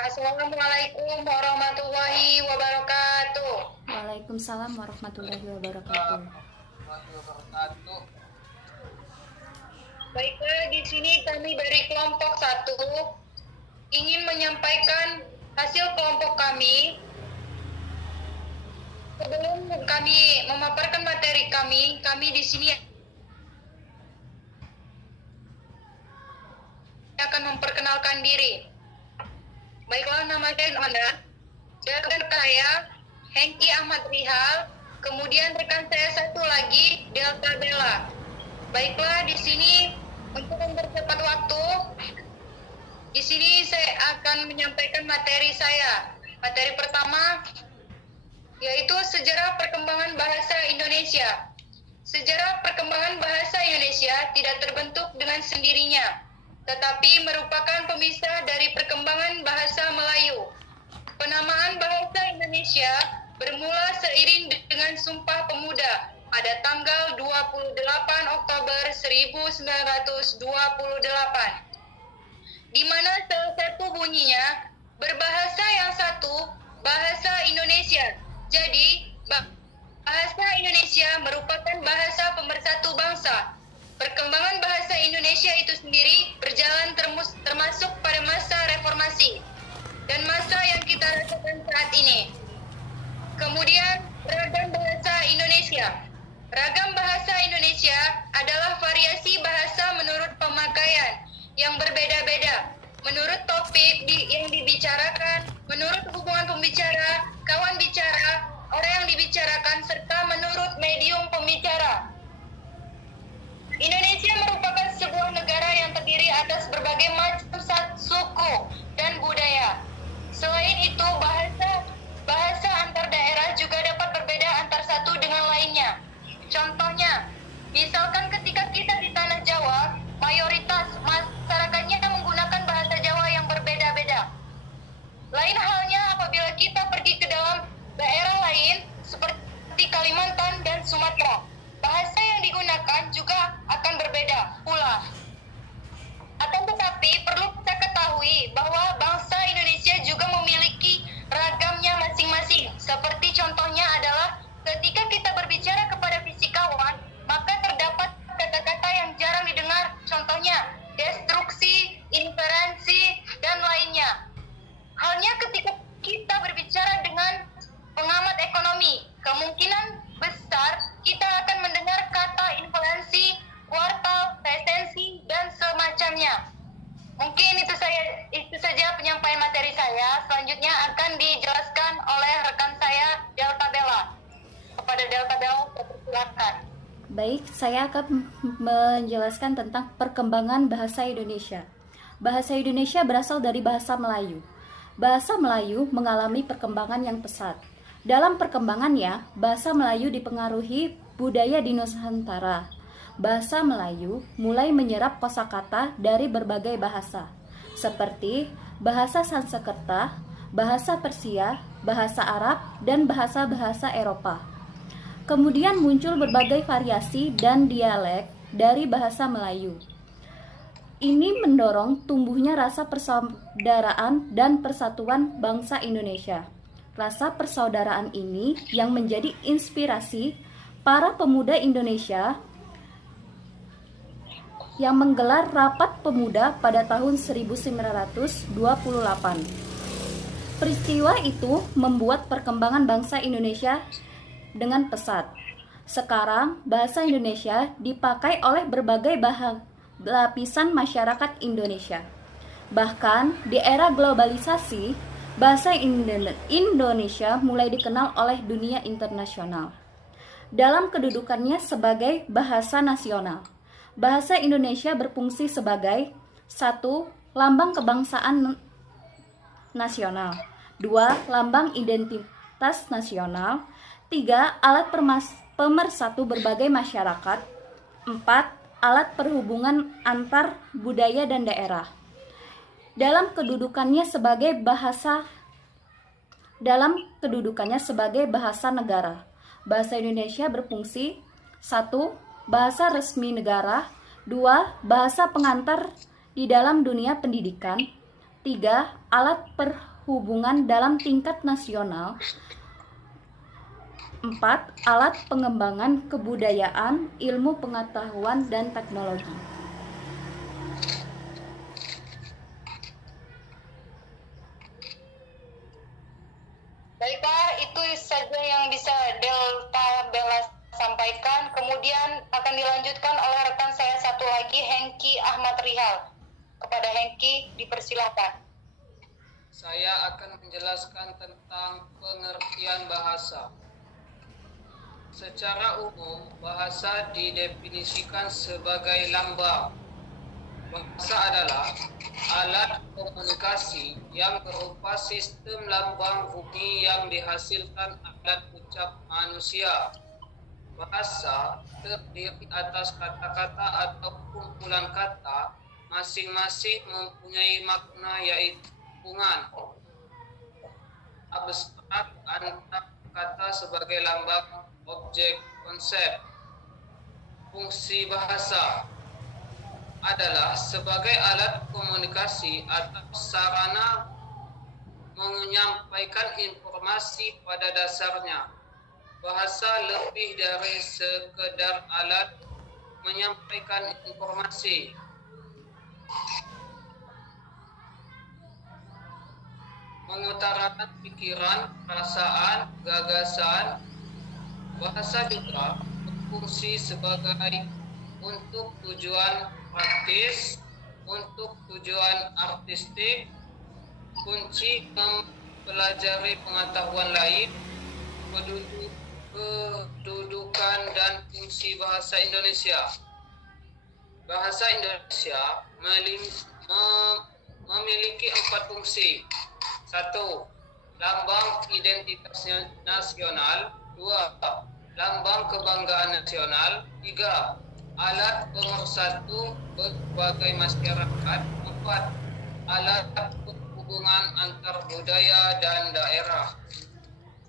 Assalamualaikum warahmatullahi wabarakatuh. Waalaikumsalam warahmatullahi wabarakatuh. Baiklah, di sini kami dari kelompok 1 ingin menyampaikan hasil kelompok kami. Sebelum kami memaparkan materi kami di sini akan memperkenalkan diri. Baiklah, nama saya Anda. Dan saya Hengki Ahmad Rihal. Kemudian rekan saya satu lagi Delta Bella. Baiklah, di sini untuk mempercepat waktu, di sini saya akan menyampaikan materi saya. Materi pertama yaitu sejarah perkembangan bahasa Indonesia. Sejarah perkembangan bahasa Indonesia tidak terbentuk dengan sendirinya, tetapi merupakan pemisah dari perkembangan bahasa Melayu. Penamaan bahasa Indonesia bermula seiring dengan Sumpah Pemuda pada tanggal 28 Oktober 1928, di mana salah satu bunyinya berbahasa yang satu, bahasa Indonesia. Jadi, bahasa Indonesia merupakan bahasa pemersatu bangsa. Perkembangan bahasa Indonesia itu sendiri berjalan termasuk pada masa reformasi dan masa yang kita rasakan saat ini. Kemudian, ragam bahasa Indonesia. Ragam bahasa Indonesia adalah variasi bahasa menurut pemakaian yang berbeda-beda, menurut topik yang dibicarakan, menurut hubungan pembicara, kawan bicara, orang yang dibicarakan, serta menurut medium pembicara. Indonesia merupakan sebuah negara yang terdiri atas berbagai macam suku dan budaya. Selain itu, bahasa antar daerah juga dapat berbeda antar satu dengan lainnya. Contohnya, misalkan ketika kita di Tanah Jawa, mayoritas masyarakatnya menggunakan bahasa Jawa yang berbeda-beda. Lain halnya apabila kita pergi ke dalam daerah lain seperti Kalimantan dan Sumatera. Bahasa yang digunakan juga akan berbeda pula. Akan tetapi perlu kita ketahui bahwa bangsa Indonesia juga memiliki ragamnya masing-masing. Seperti contohnya adalah ketika kita berbicara kepada fisikawan, maka terdapat kata-kata yang jarang didengar. Contohnya destruksi, inferensi, dan lainnya. Halnya ketika kita berbicara dengan pengamat ekonomi, kemungkinan besar kita akan mendengar kata inflasi, kuartal, resensi, dan semacamnya. Mungkin itu saja penyampaian materi saya. Selanjutnya akan dijelaskan oleh rekan saya Delta Bella. Kepada Delta Bella, saya persilakan. Baik, saya akan menjelaskan tentang perkembangan bahasa Indonesia. Bahasa Indonesia berasal dari bahasa Melayu. Bahasa Melayu mengalami perkembangan yang pesat. Dalam perkembangannya, bahasa Melayu dipengaruhi budaya di Nusantara. Bahasa Melayu mulai menyerap kosakata dari berbagai bahasa, seperti bahasa Sanskerta, bahasa Persia, bahasa Arab, dan bahasa-bahasa Eropa. Kemudian muncul berbagai variasi dan dialek dari bahasa Melayu. Ini mendorong tumbuhnya rasa persaudaraan dan persatuan bangsa Indonesia. Rasa persaudaraan ini yang menjadi inspirasi para pemuda Indonesia yang menggelar Rapat Pemuda pada tahun 1928. Peristiwa itu membuat perkembangan bangsa Indonesia dengan pesat. Sekarang, bahasa Indonesia dipakai oleh berbagai lapisan masyarakat Indonesia. Bahkan di era globalisasi, bahasa Indonesia mulai dikenal oleh dunia internasional. Dalam kedudukannya sebagai bahasa nasional, bahasa Indonesia berfungsi sebagai 1. Lambang kebangsaan nasional, 2. Lambang identitas nasional, 3. Alat pemersatu berbagai masyarakat, 4. Alat perhubungan antar budaya dan daerah. Dalam kedudukannya sebagai bahasa negara, bahasa Indonesia berfungsi 1. Bahasa resmi negara, 2. Bahasa pengantar di dalam dunia pendidikan, 3. Alat hubungan dalam tingkat nasional. 4. Alat pengembangan kebudayaan, ilmu pengetahuan, dan teknologi. Baiklah, itu saja yang bisa Delta Bella sampaikan. Kemudian akan dilanjutkan oleh rekan saya satu lagi, Hengki Ahmad Rihal. Kepada Hengki, dipersilakan. Saya akan menjelaskan tentang pengertian bahasa. Secara umum, bahasa didefinisikan sebagai lambang. Bahasa adalah alat komunikasi yang berupa sistem lambang bunyi yang dihasilkan alat ucap manusia. Bahasa terdiri atas kata-kata atau kumpulan kata, masing-masing mempunyai makna yaitu hubungan abstrak antar kata sebagai lambang, objek, konsep. Fungsi bahasa adalah sebagai alat komunikasi atau sarana menyampaikan informasi pada dasarnya. Bahasa lebih dari sekedar alat menyampaikan informasi. Mengutarakan pikiran, perasaan, gagasan. Bahasa juga berfungsi sebagai untuk tujuan praktis, untuk tujuan artistik, kunci mempelajari pengetahuan lain, kedudukan dan fungsi bahasa Indonesia. Bahasa Indonesia memiliki 4 fungsi. 1. Lambang identitas nasional. 2. Lambang kebanggaan nasional. 3. Alat pemersatu berbagai masyarakat. 4. Alat hubungan antar budaya dan daerah.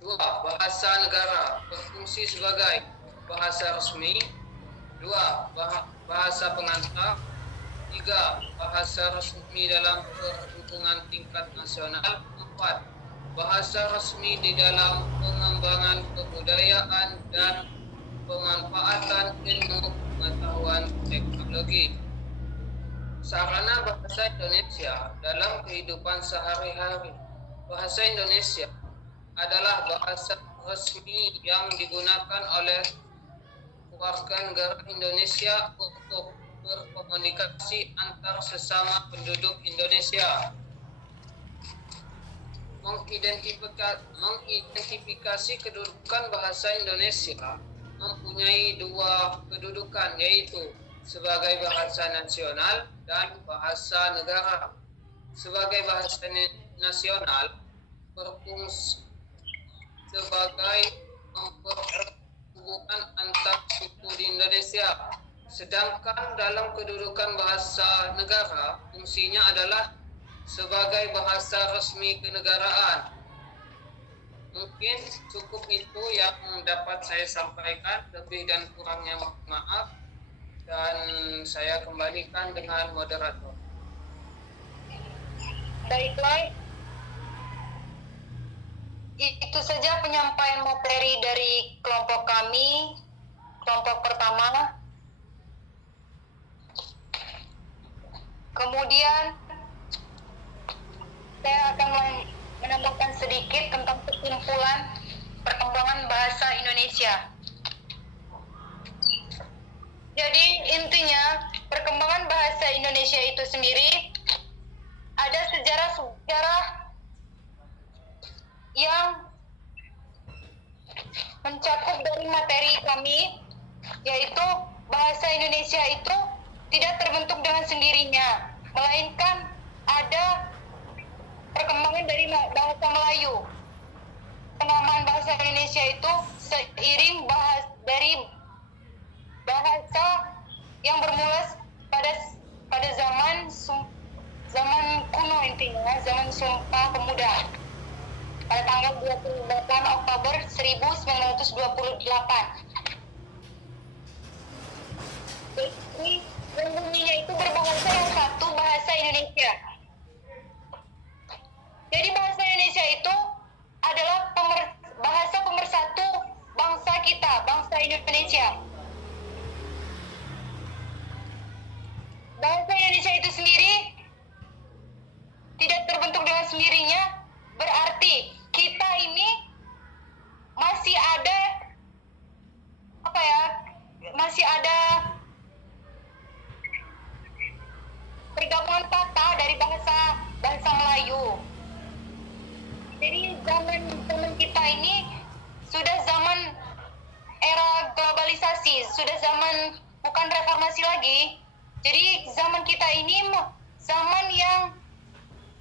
2. Bahasa negara berfungsi sebagai bahasa resmi. 2. Bahasa pengantar. 3. Bahasa resmi dalam perhubungan tingkat nasional. 4. Bahasa resmi di dalam pengembangan kebudayaan dan pemanfaatan ilmu pengetahuan teknologi. Sarana bahasa Indonesia dalam kehidupan sehari-hari. Bahasa Indonesia adalah bahasa resmi yang digunakan oleh warga negara Indonesia untuk berkomunikasi antar sesama penduduk Indonesia. Mengidentifikasi kedudukan bahasa Indonesia mempunyai 2 kedudukan, yaitu sebagai bahasa nasional dan bahasa negara. Sebagai bahasa nasional berfungsi sebagai mempererat hubungan antar suku di Indonesia. Sedangkan dalam kedudukan bahasa negara, fungsinya adalah sebagai bahasa resmi kenegaraan. Mungkin cukup itu yang dapat saya sampaikan, lebih dan kurangnya mohon maaf, dan saya kembalikan dengan moderator. Baiklah, itu saja penyampaian materi dari kelompok kami, kelompok pertama. Kemudian saya akan menambahkan sedikit tentang kesimpulan perkembangan bahasa Indonesia. Jadi intinya perkembangan bahasa Indonesia itu sendiri ada sejarah-sejarah yang mencakup dari materi kami, yaitu bahasa Indonesia itu tidak terbentuk dengan sendirinya, melainkan ada perkembangan dari bahasa Melayu. Penamaan bahasa Indonesia itu seiring dari bahasa yang bermula pada zaman kuno, intinya zaman Sumpah Pemuda pada tanggal 28 Oktober 1928. Jadi penghuninya itu berbahasa yang satu, bahasa Indonesia. Jadi bahasa masih ada pergabungan kata dari bahasa Melayu. Jadi zaman kita ini sudah zaman era globalisasi, sudah zaman bukan reformasi lagi. Jadi zaman kita ini zaman yang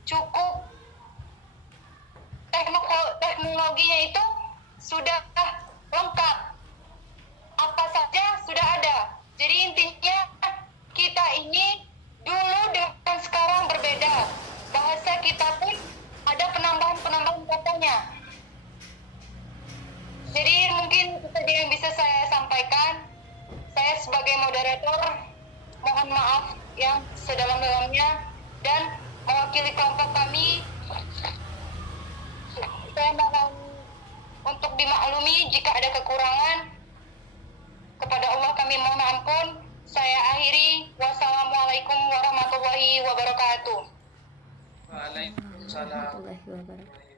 cukup teknologinya itu sudah lengkap. Apa saja sudah ada. Jadi intinya kita ini dulu dengan sekarang berbeda. Bahasa kita pun ada penambahan katanya. Jadi mungkin itu saja yang bisa saya sampaikan. Saya sebagai moderator mohon maaf yang sedalam-dalamnya, dan mewakili kelompok kami, saya mohon untuk dimaklumi jika ada kekurangan. Kepada Allah kami mohon ampun. Saya akhiri. Wassalamualaikum warahmatullahi wabarakatuh. Waalaikumsalam. Warahmatullahi wabarakatuh.